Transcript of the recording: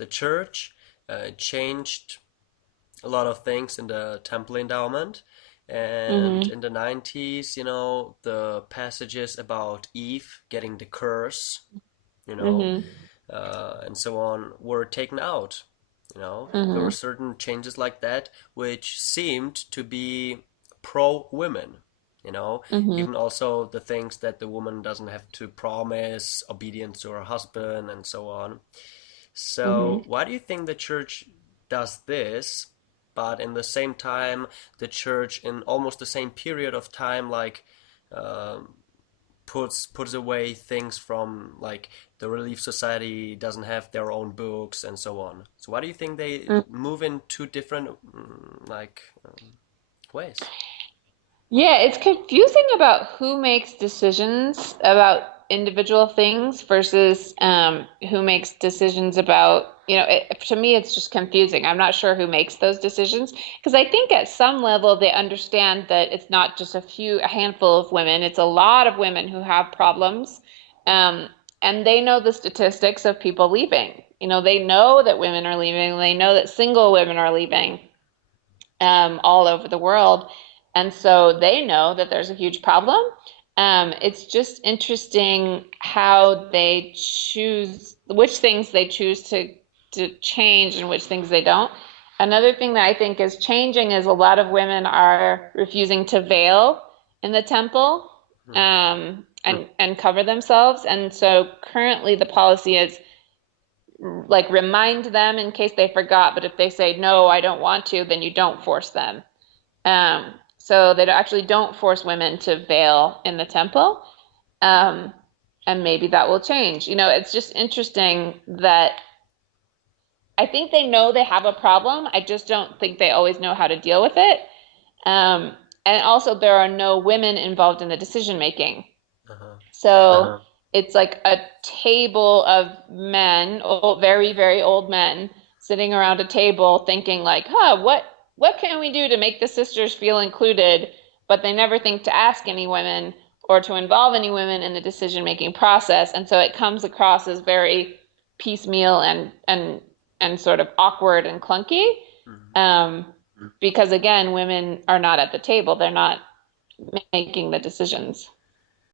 the church changed a lot of things in the temple endowment. And Mm-hmm. in the 90s, the passages about Eve getting the curse, you know, Mm-hmm. and so on, were taken out. There were Mm-hmm. certain changes like that which seemed to be pro women. Mm-hmm. Even also the things that the woman doesn't have to promise obedience to her husband and so on. So, Mm-hmm. why do you think the church does this, but in the same time, the church in almost the same period of time, like um, puts away things from like the Relief Society doesn't have their own books and so on. So why do you think they move in two different ways? Yeah, it's confusing about who makes decisions about individual things versus who makes decisions about, to me, it's just confusing. I'm not sure who makes those decisions because I think at some level they understand that it's not just a handful of women, it's a lot of women who have problems. Um, and they know the statistics of people leaving. They know that women are leaving, they know that single women are leaving all over the world. And so they know that there's a huge problem. It's just interesting how they choose which things they choose to change and which things they don't. Another thing that I think is changing is a lot of women are refusing to veil in the temple Hmm. and cover themselves. And so currently the policy is like remind them in case they forgot, but if they say no, I don't want to, then you don't force them. So they actually don't force women to veil in the temple. Um, and maybe that will change. It's just interesting that I think they know they have a problem. I just don't think they always know how to deal with it. And also, there are no women involved in the decision making. Uh-huh. So it's like a table of men, old, very, very old men, sitting around a table thinking like, what can we do to make the sisters feel included? But they never think to ask any women or to involve any women in the decision-making process. And so it comes across as very piecemeal and sort of awkward and clunky. Hmm. Because again, women are not at the table. They're not making the decisions.